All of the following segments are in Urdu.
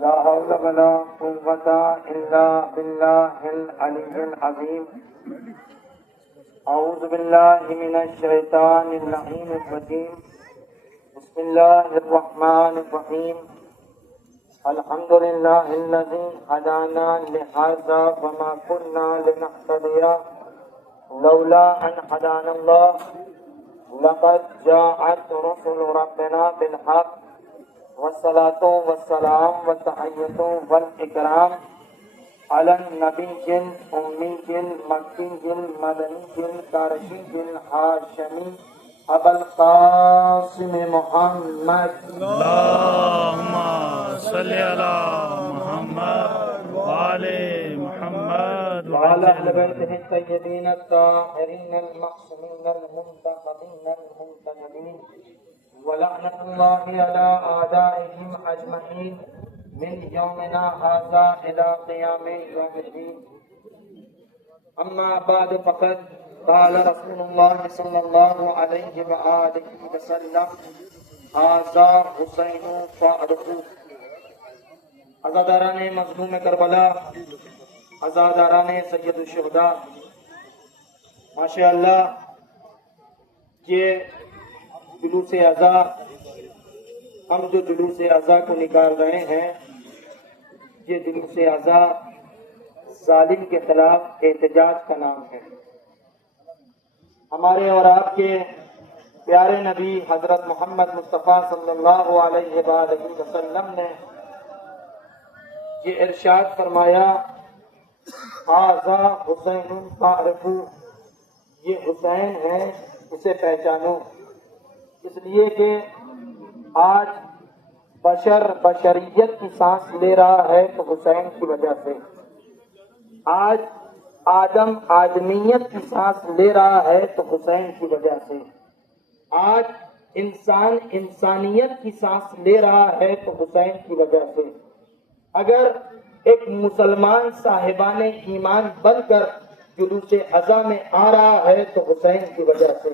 لا حول ولا قوة إلا بالله العلي العظيم. أعوذ بالله من الشيطان اللعين الرجيم. بسم الله الرحمن الرحيم. الحمد لله الذي هدانا لهذا وما كنا لنهتدي لولا أن هدانا الله. لقد جاءت رسل ربنا بالحق والصلاة والسلام والتحية والإكرام على النبي الأمي المكي المدني القرشي الهاشمي أبا القاسم محمد. اللهم صل على محمد وعلى محمد وعلى أهل بيته الطيبين الطاهرين المعصومين المنتقمين المنتجبين ولعنة الله على أعدائهم أجمعين من يومنا هذا إلى قيام يوم الدين. أما بعد فقد قال رسول الله صلى الله عليه وآله وسلم هذا حسين فاروق. عزاداران مظلوم کربلا، عزاداران سید الشہداء، ماشاءاللہ یہ جلوس عزا، ہم جو جلوس عزا کو نکال رہے ہیں، یہ جلوس عزا ظالم کے خلاف احتجاج کا نام ہے. ہمارے اور آپ کے پیارے نبی حضرت محمد مصطفیٰ صلی اللہ علیہ وآلہ وسلم نے یہ ارشاد فرمایا، ھذا حسین فاعرفوا، یہ حسین ہے، اسے پہچانو. اس لیے کہ آج بشریت کی سانس لے رہا ہے تو حسین کی وجہ سے. آج آدم آدمیت کی سانس لے رہا ہے تو حسین کی وجہ سے. آج انسان انسانیت کی سانس لے رہا ہے تو حسین کی وجہ سے. اگر ایک مسلمان صاحبان ایمان بن کر جلوس عزا میں آ رہا ہے تو حسین کی وجہ سے.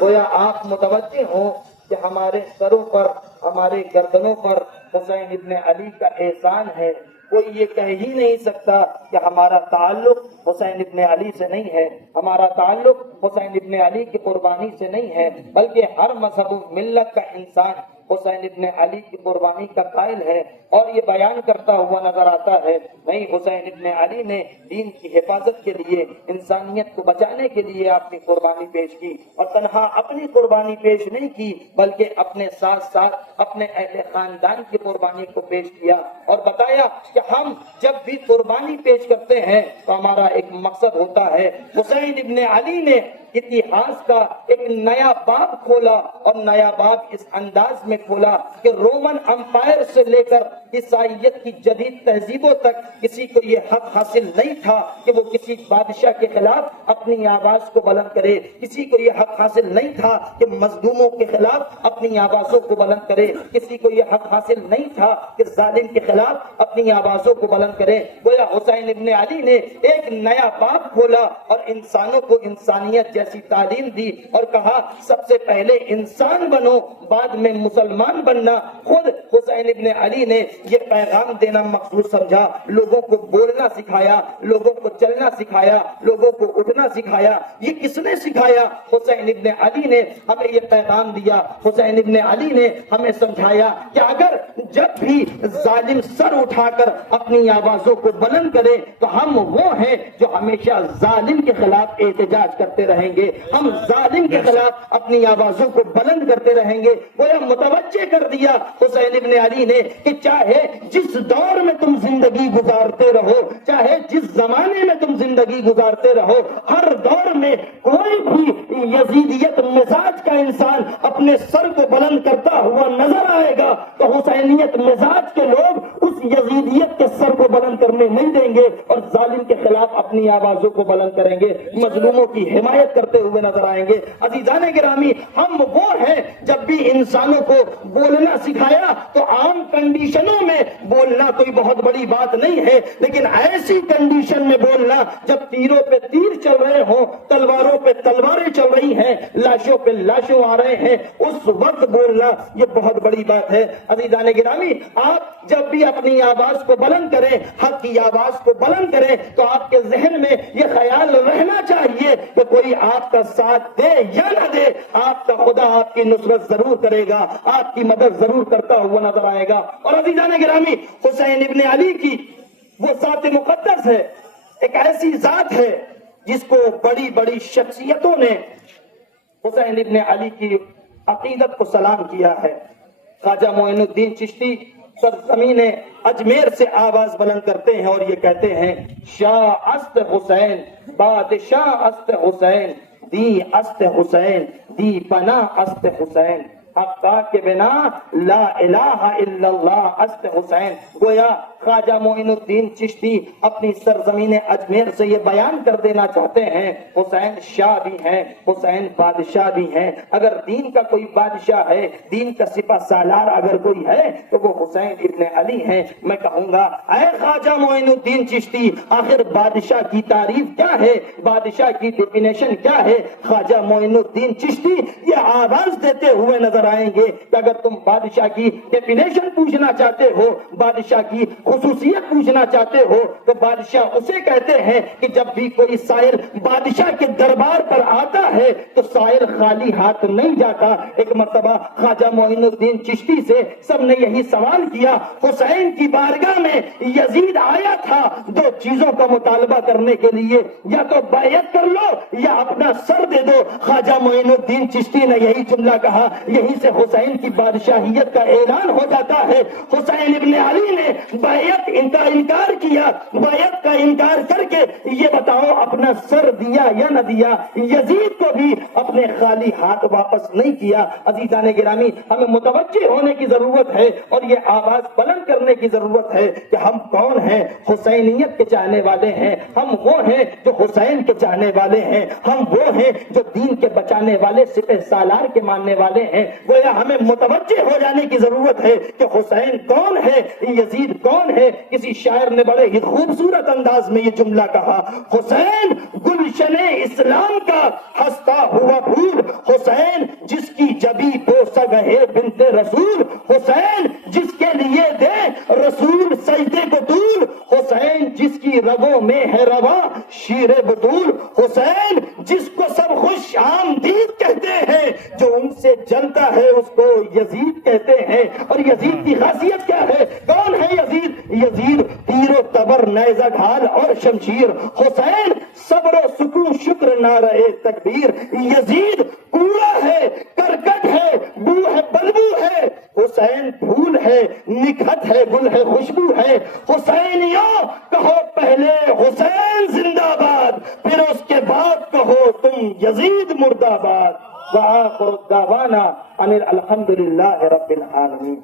گویا آپ متوجہ ہوں کہ ہمارے سروں پر، ہمارے گردنوں پر حسین ابن علی کا احسان ہے. کوئی یہ کہہ ہی نہیں سکتا کہ ہمارا تعلق حسین ابن علی سے نہیں ہے، ہمارا تعلق حسین ابن علی کی قربانی سے نہیں ہے، بلکہ ہر مذہب و ملت کا انسان حسین ابن علی کی قربانی کا قائل ہے اور یہ بیان کرتا ہوا نظر آتا ہے، نہیں، حسین ابن علی نے دین کی حفاظت کے لیے، انسانیت کو بچانے کے لیے اپنی قربانی پیش کی، اور تنہا اپنی قربانی پیش نہیں کی بلکہ اپنے ساتھ ساتھ اپنے اہل خاندان کی قربانی کو پیش کیا اور بتایا کہ ہم جب بھی قربانی پیش کرتے ہیں تو ہمارا ایک مقصد ہوتا ہے. حسین ابن علی نے اتہاس کا ایک نیا باب کھولا، اور نیا باب اس انداز میں کھولا کہ رومن امپائر سے لے کر عیسائیت کی جدید تہذیبوں تک کسی کو یہ حق حاصل نہیں تھا کہ وہ کسی بادشاہ کے خلاف اپنی آواز کو بلند کرے. کسی کو یہ حق حاصل نہیں تھا کہ مظلوموں کے خلاف اپنی آوازوں کو بلند کرے. کسی کو یہ حق حاصل نہیں تھا کہ ظالم کے خلاف اپنی آوازوں کو بلند کرے. گویا حسین ابن علی نے ایک نیا باب کھولا اور انسانوں کو انسانیت جیسی تعلیم دی اور کہا سب سے پہلے انسان بنو، بعد میں مسلمان بننا. خود حسین ابن علی نے یہ پیغام دینا مقصود سمجھا، لوگوں کو بولنا سکھایا، لوگوں کو چلنا سکھایا، لوگوں کو اٹھنا سکھایا. یہ کس نے سکھایا؟ حسین ابن علی نے ہمیں یہ پیغام دیا. حسین ابن علی نے ہمیں سمجھایا کہ اگر جب بھی ظالم سر اٹھا کر اپنی آوازوں کو بلند کرے تو ہم وہ ہیں جو ہمیشہ ظالم کے خلاف احتجاج کرتے رہیں گے، ہم ظالم کے خلاف اپنی آوازوں کو بلند کرتے رہیں گے. وہ متوجہ کر دیا حسین ابن علی نے کہ چاہے جس دور میں تم زندگی گزارتے رہو، چاہے جس زمانے میں تم زندگی گزارتے رہو، ہر دور میں کوئی بھی یزیدیت مزاج کا انسان اپنے سر کو بلند کرتا ہوا نظر آئے گا تو حسینیت مزاج کے لوگ اس یزیدیت ظالمیت کے سر کو بلند کرنے نہیں دیں گے اور ظالم کے خلاف اپنی آوازوں کو بلند کریں گے، مظلوموں کی حمایت کرتے ہوئے نظر آئیں گے۔ عزیزان گرامی، ہم وہ ہیں جب بھی انسانوں کو بولنا سکھایا تو عام کنڈیشنوں میں بولنا کوئی بہت بڑی بات نہیں ہے، لیکن ایسی کنڈیشن میں بولنا جب تیروں پہ تیر چل رہے ہوں، تلواروں پہ تلواریں چل رہی ہیں، لاشوں پہ لاشوں آ رہے ہیں، اس وقت بولنا یہ بہت بڑی بات ہے۔ عزیزان گرامی، آپ جب بھی اپنی آواز کو بلند کریں، حق کی آواز کو بلند کریں، تو آپ کے ذہن میں یہ خیال رہنا چاہیے کہ کوئی آپ کا ساتھ دے یا نہ دے، آپ کا خدا آپ کی نصرت ضرور کرے گا، آپ کی مدد ضرور کرتا ہوا نظر آئے گا۔ اور عزیزان گرامی، حسین ابن علی کی وہ ذات مقدس ہے، ایک ایسی ذات ہے جس کو بڑی بڑی شخصیتوں نے حسین ابن علی کی عقیدت کو سلام کیا ہے۔ خواجہ معین الدین چشتی سرزمین اجمیر سے آواز بلند کرتے ہیں اور یہ کہتے ہیں، شاہ است حسین، بادشاہ است حسین، دی است حسین، دی پناہ است حسین، حقا کے بنا لا الہ الا اللہ است حسین۔ گویا خواجہ معین الدین چشتی اپنی سرزمین اجمیر سے یہ بیان کر دینا چاہتے ہیں، حسین شاہ بھی ہیں، حسین بادشاہ بھی ہیں۔ اگر دین کا کوئی بادشاہ ہے، دین کا سپہ سالار اگر کوئی ہے تو وہ حسین ابن علی ہیں۔ میں کہوں گا، اے خواجہ معین الدین چشتی، آخر بادشاہ کی تعریف کیا ہے، بادشاہ کی ڈیفینیشن کیا ہے؟ خواجہ معین الدین چشتی یہ آواز دیتے ہوئے نظر آئیں گے کہ اگر تم بادشاہ کی ڈیفینیشن پوچھنا چاہتے ہو، بادشاہ کی خصوصیت پوچھنا چاہتے ہو، تو بادشاہ اسے کہتے ہیں کہ جب بھی کوئی سائر بادشاہ کے دربار پر آتا ہے تو سائر خالی ہاتھ نہیں جاتا۔ ایک مرتبہ خواجہ معین الدین چشتی سے سب نے یہی سوال کیا، حسین کی بارگاہ میں یزید آیا تھا دو چیزوں کا مطالبہ کرنے کے لیے، یا تو بیعت کر لو یا اپنا سر دے دو۔ خواجہ معین الدین چشتی نے یہی جملہ کہا، یہیں سے حسین کی بادشاہیت کا اعلان ہو جاتا ہے۔ حسین ابن علی نے بیعت کا انکار کیا، بیعت کا انکار کر کے یہ بتاؤ اپنا سر دیا یا نہ دیا؟ یزید کو بھی اپنے خالی ہاتھ واپس نہیں کیا۔ عزیزان گرامی، ہمیں متوجہ ہونے کی ضرورت ہے اور یہ آواز بلند کرنے کی ضرورت ہے کہ ہم کون ہیں؟ حسینیت کے چاہنے والے ہیں، ہم وہ ہیں جو حسین کے چاہنے والے ہیں، ہم وہ ہیں جو دین کے بچانے والے سپہ سالار کے ماننے والے ہیں۔ گویا ہمیں متوجہ ہو جانے کی ضرورت ہے کہ حسین کون ہے، یزید کون ہے۔ کسی شاعر نے بڑے ہی خوبصورت انداز میں یہ جملہ کہا، حسین گلشن اسلام کا ہنستا ہوا پھول، حسین جس کی جبی بوسہ گہے بنت رسول، حسین جس کے لیے دے رسول سجدے کو طول، حسین جس کی رگوں میں ہے روا شیر بطول، حسین جس کو سب خوش آمدید کہتے ہیں، جو ان سے جلتا ہے اس کو یزید کہتے ہیں۔ اور یزید کی خاصیت کیا ہے؟ کون ہے یزید؟ یزید تیر و تبر نیزہ ڈھال اور شمشیر، حسین صبر و سکون شکر نعرہ تکبیر، یزید کوڑا ہے کرکٹ ہے بو ہے بدبو ہے، حسین پھول ہے نکھت ہے گل ہے خوشبو ہے۔ حسینیوں کہو پہلے حسین زندہ باد، پھر اس کے بعد کہو تم یزید مردہ آباد۔ وآخر دعوانا ان الحمد للہ رب العالمین۔